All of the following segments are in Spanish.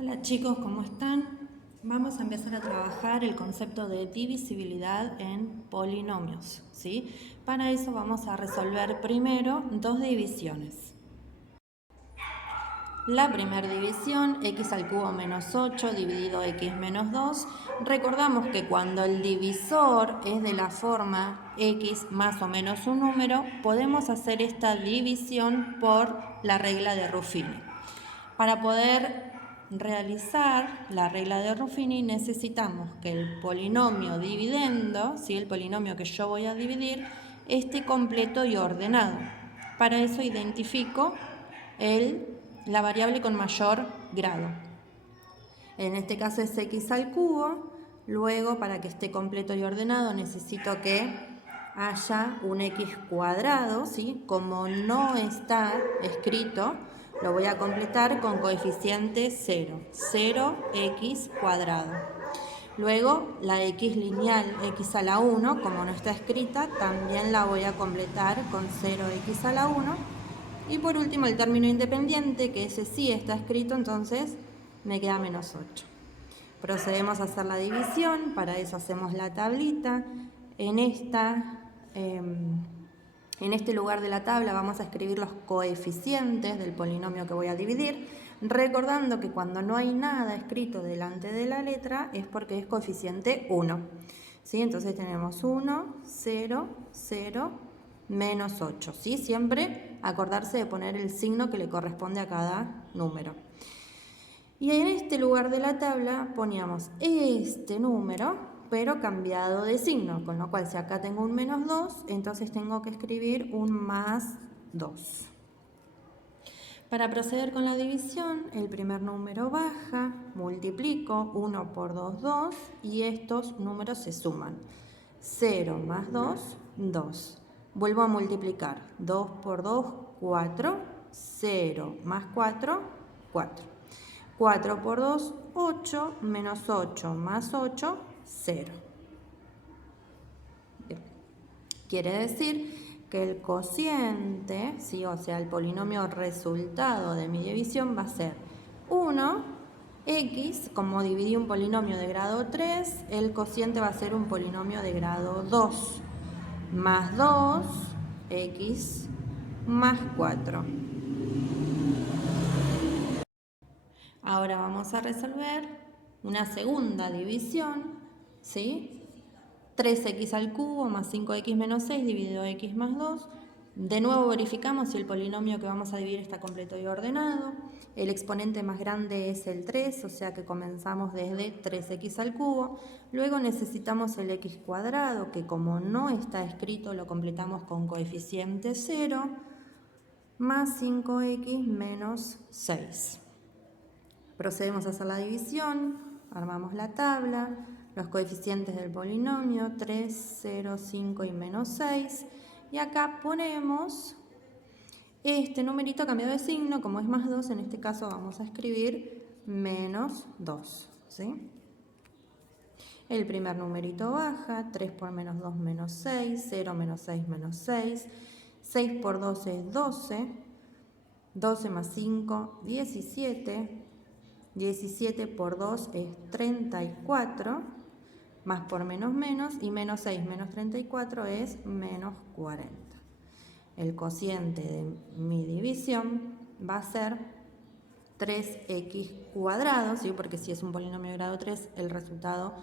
Hola chicos, ¿cómo están? Vamos a empezar a trabajar el concepto de divisibilidad en polinomios, ¿sí? Para eso vamos a resolver primero dos divisiones. La primera división, x al cubo menos 8 dividido x menos 2. Recordamos que cuando el divisor es de la forma x más o menos un número, podemos hacer esta división por la regla de Ruffini. Para poder realizar la regla de Ruffini necesitamos que el polinomio dividendo, ¿sí? El polinomio que yo voy a dividir, esté completo y ordenado. Para eso identifico la variable con mayor grado. En este caso es x al cubo. Luego, para que esté completo y ordenado, necesito que haya un x cuadrado, ¿sí? Como no está escrito, lo voy a completar con coeficiente 0, 0x cuadrado. Luego, la x lineal, x a la 1, como no está escrita, también la voy a completar con 0x a la 1. Y por último, el término independiente, que ese sí está escrito, entonces me queda menos 8. Procedemos a hacer la división, para eso hacemos la tablita. En este lugar de la tabla vamos a escribir los coeficientes del polinomio que voy a dividir, recordando que cuando no hay nada escrito delante de la letra es porque es coeficiente 1. ¿Sí? Entonces tenemos 1, 0, 0, menos 8. ¿Sí? Siempre acordarse de poner el signo que le corresponde a cada número. Y en este lugar de la tabla poníamos este número, pero cambiado de signo, con lo cual si acá tengo un menos 2, entonces tengo que escribir un más 2. Para proceder con la división, el primer número baja, multiplico 1 por 2, 2, y estos números se suman. 0 más 2, 2. Vuelvo a multiplicar. 2 por 2, 4. 0 más 4, 4. 4 por 2, 8, menos 8 más 8, 0. Bien. Quiere decir que el cociente, ¿sí? O sea, el polinomio resultado de mi división va a ser 1, x, como dividí un polinomio de grado 3, el cociente va a ser un polinomio de grado 2, más 2, x, más 4. Ahora vamos a resolver una segunda división, ¿sí? 3x al cubo más 5x menos 6 dividido x más 2. De nuevo verificamos si el polinomio que vamos a dividir está completo y ordenado. El exponente más grande es el 3, o sea que comenzamos desde 3x al cubo. Luego necesitamos el x cuadrado, que como no está escrito lo completamos con coeficiente 0, más 5x menos 6. Procedemos a hacer la división, armamos la tabla, los coeficientes del polinomio, 3, 0, 5 y menos 6. Y acá ponemos este numerito cambiado de signo, como es más 2, en este caso vamos a escribir menos 2. ¿Sí? El primer numerito baja, 3 por menos 2 menos 6, 0 menos 6 menos 6, 6 por 2 es 12, 12 más 5, 17, 17 por 2 es 34, más por menos menos, y menos 6 menos 34 es menos 40. El cociente de mi división va a ser 3x cuadrado, ¿sí? Porque si es un polinomio de grado 3, el resultado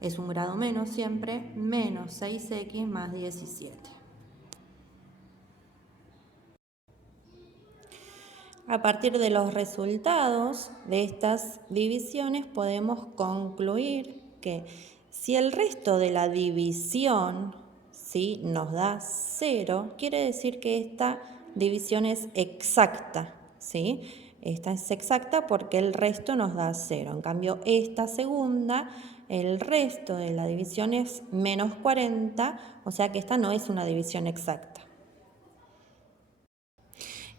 es un grado menos siempre, menos 6x más 17. A partir de los resultados de estas divisiones podemos concluir que si el resto de la división, ¿sí?, nos da 0, quiere decir que esta división es exacta, ¿sí? Esta es exacta porque el resto nos da 0. En cambio, esta segunda, el resto de la división es menos 40, o sea que esta no es una división exacta.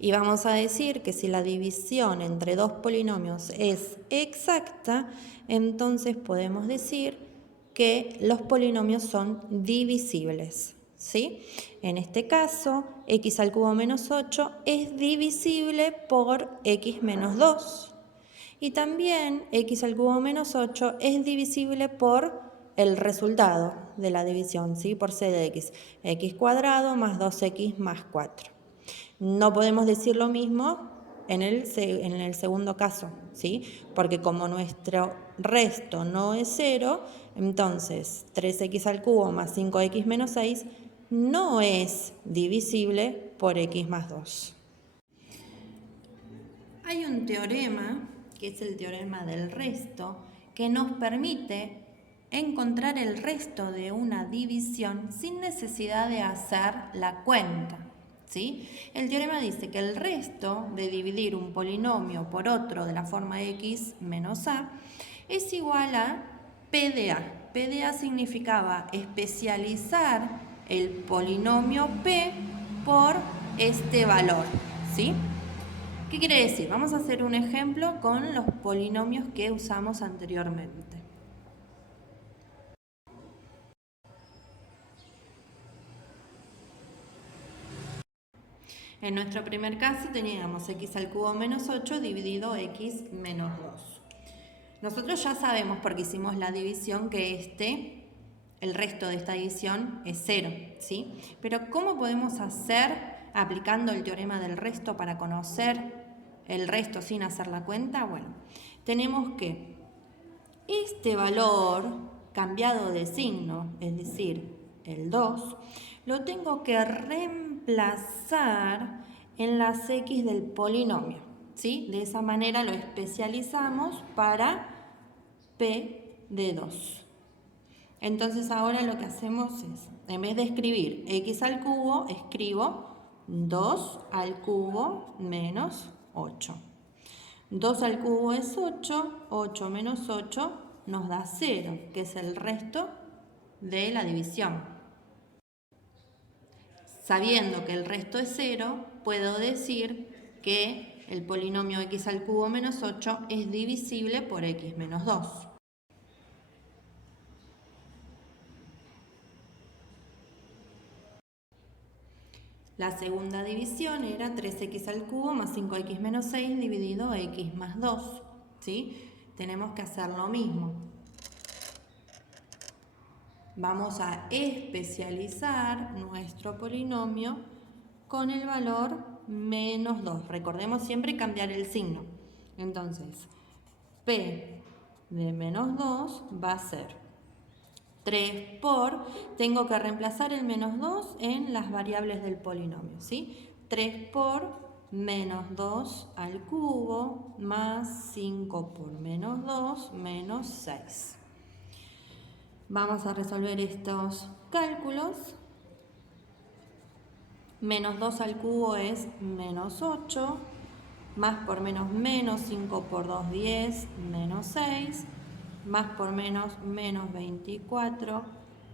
Y vamos a decir que si la división entre dos polinomios es exacta, entonces podemos decir que los polinomios son divisibles, ¿sí? En este caso, x al cubo menos 8 es divisible por x menos 2. Y también x al cubo menos 8 es divisible por el resultado de la división, ¿sí? Por c de x cuadrado más 2x más 4. No podemos decir lo mismo en el segundo caso, ¿sí? Porque como nuestro resto no es 0, entonces 3x al cubo más 5x menos 6 no es divisible por x más 2. Hay un teorema, que es el teorema del resto, que nos permite encontrar el resto de una división sin necesidad de hacer la cuenta, ¿sí? El teorema dice que el resto de dividir un polinomio por otro de la forma x menos a es igual a p de a. P de a significaba especializar el polinomio p por este valor, ¿sí? ¿Qué quiere decir? Vamos a hacer un ejemplo con los polinomios que usamos anteriormente. En nuestro primer caso teníamos x al cubo menos 8 dividido x menos 2. Nosotros ya sabemos, porque hicimos la división, que el resto de esta división es 0, ¿sí? Pero ¿cómo podemos hacer, aplicando el teorema del resto, para conocer el resto sin hacer la cuenta? Bueno, tenemos que este valor cambiado de signo, es decir, el 2, lo tengo que reemplazar en las x del polinomio, ¿sí? De esa manera lo especializamos para p de 2. Entonces ahora lo que hacemos es, en vez de escribir x al cubo, escribo 2 al cubo menos 8. 2 al cubo es 8, 8 menos 8 nos da 0, que es el resto de la división. Sabiendo que el resto es 0, puedo decir que el polinomio x al cubo menos 8 es divisible por x menos 2. La segunda división era 3x al cubo más 5x menos 6 dividido x más 2, ¿sí? Tenemos que hacer lo mismo. Vamos a especializar nuestro polinomio con el valor menos 2. Recordemos siempre cambiar el signo. Entonces, p de menos 2 va a ser 3 por, tengo que reemplazar el menos 2 en las variables del polinomio, ¿sí? 3 por menos 2 al cubo más 5 por menos 2 menos 6. Vamos a resolver estos cálculos. Menos 2 al cubo es menos 8, más por menos menos, 5 por 2, 10, menos 6, más por menos, menos 24,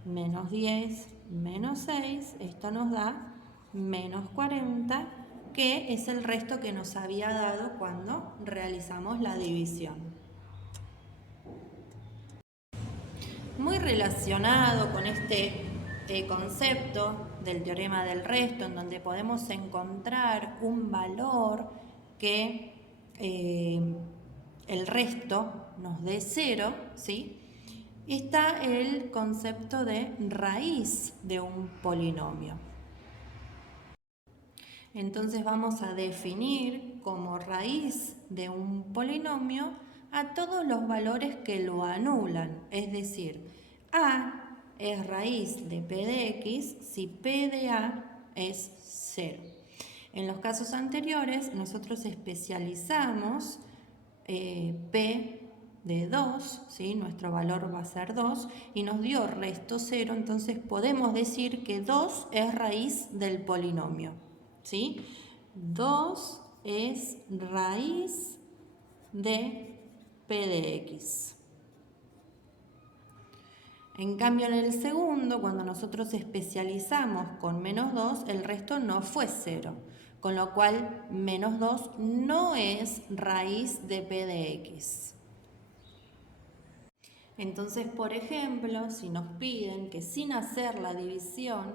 menos 10, menos 6, esto nos da menos 40, que es el resto que nos había dado cuando realizamos la división. Muy relacionado con este concepto del teorema del resto, en donde podemos encontrar un valor que el resto nos dé 0, ¿sí? Está el concepto de raíz de un polinomio. Entonces vamos a definir como raíz de un polinomio a todos los valores que lo anulan, es decir, a es raíz de p de x si p de a es 0. En los casos anteriores nosotros especializamos p de 2, ¿sí? Nuestro valor va a ser 2 y nos dio resto 0, entonces podemos decir que 2 es raíz del polinomio, ¿sí? 2 es raíz de p de x. En cambio, en el segundo, cuando nosotros especializamos con menos 2, el resto no fue 0, con lo cual menos 2 no es raíz de p de x. Entonces, por ejemplo, si nos piden que sin hacer la división,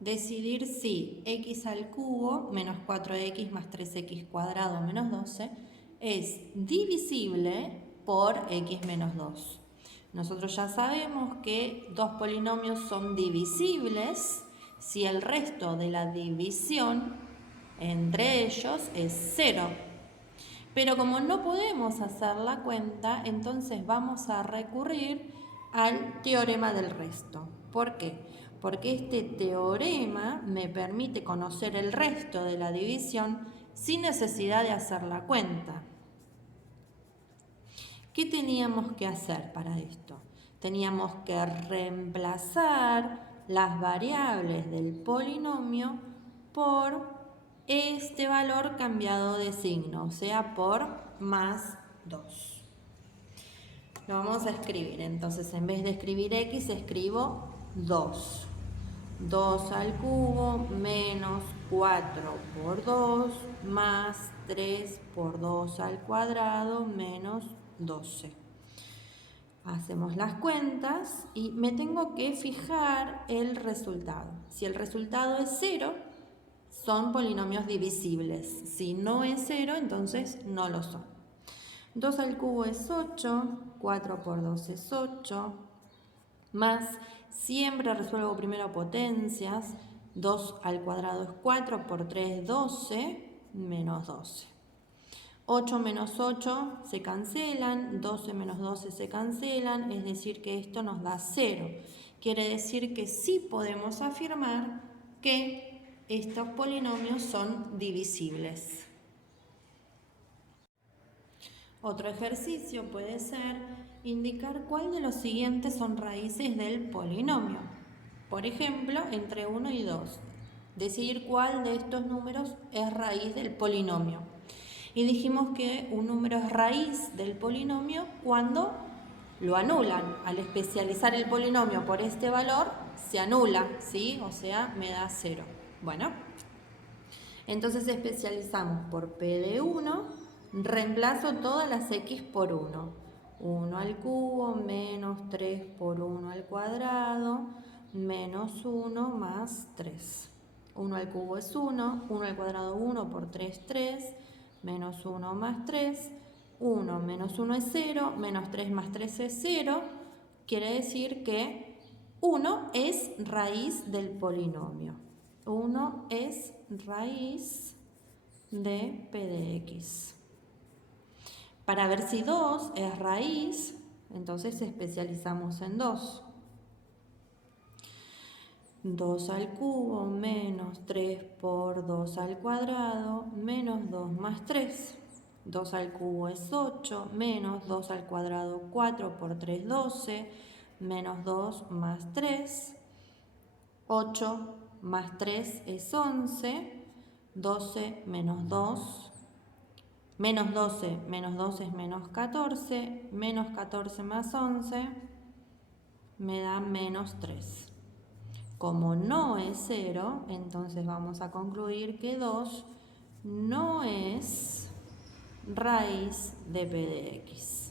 decidir si x al cubo menos 4x más 3x cuadrado menos 12 es divisible por x menos 2. Nosotros ya sabemos que dos polinomios son divisibles si el resto de la división entre ellos es 0. Pero como no podemos hacer la cuenta, entonces vamos a recurrir al teorema del resto. ¿Por qué? Porque este teorema me permite conocer el resto de la división sin necesidad de hacer la cuenta. ¿Qué teníamos que hacer para esto? Teníamos que reemplazar las variables del polinomio por este valor cambiado de signo, o sea, por más 2. Lo vamos a escribir, entonces en vez de escribir x, escribo 2. 2 al cubo menos 4 por 2 más 3 por 2 al cuadrado menos 12. Hacemos las cuentas y me tengo que fijar el resultado. Si el resultado es 0, son polinomios divisibles. Si no es 0, entonces no lo son. 2 al cubo es 8, 4 por 2 es 8, más, siempre resuelvo primero potencias, 2 al cuadrado es 4 por 3, 12, menos 12. 8 menos 8 se cancelan, 12 menos 12 se cancelan, es decir que esto nos da 0. Quiere decir que sí podemos afirmar que estos polinomios son divisibles. Otro ejercicio puede ser indicar cuál de los siguientes son raíces del polinomio. Por ejemplo, entre 1 y 2. Decidir cuál de estos números es raíz del polinomio. Y dijimos que un número es raíz del polinomio cuando lo anulan. Al especializar el polinomio por este valor, se anula, ¿sí? O sea, me da 0. Bueno, entonces especializamos por P de 1. Reemplazo todas las x por 1. 1 al cubo menos 3 por 1 al cuadrado menos 1 más 3. 1 al cubo es 1, 1 al cuadrado 1 por 3, 3, menos 1 más 3, 1 menos 1 es 0, menos 3 más 3 es 0. Quiere decir que 1 es raíz del polinomio. 1 es raíz de P de x. Para ver si 2 es raíz, entonces especializamos en 2. 2 al cubo menos 3 por 2 al cuadrado menos 2 más 3. 2 al cubo es 8, menos 2 al cuadrado 4 por 3, 12, menos 2 más 3. 8 más 3 es 11, 12 menos 2. Menos 12 es menos 14, menos 14 más 11 me da menos 3. Como no es 0, entonces vamos a concluir que 2 no es raíz de P de x.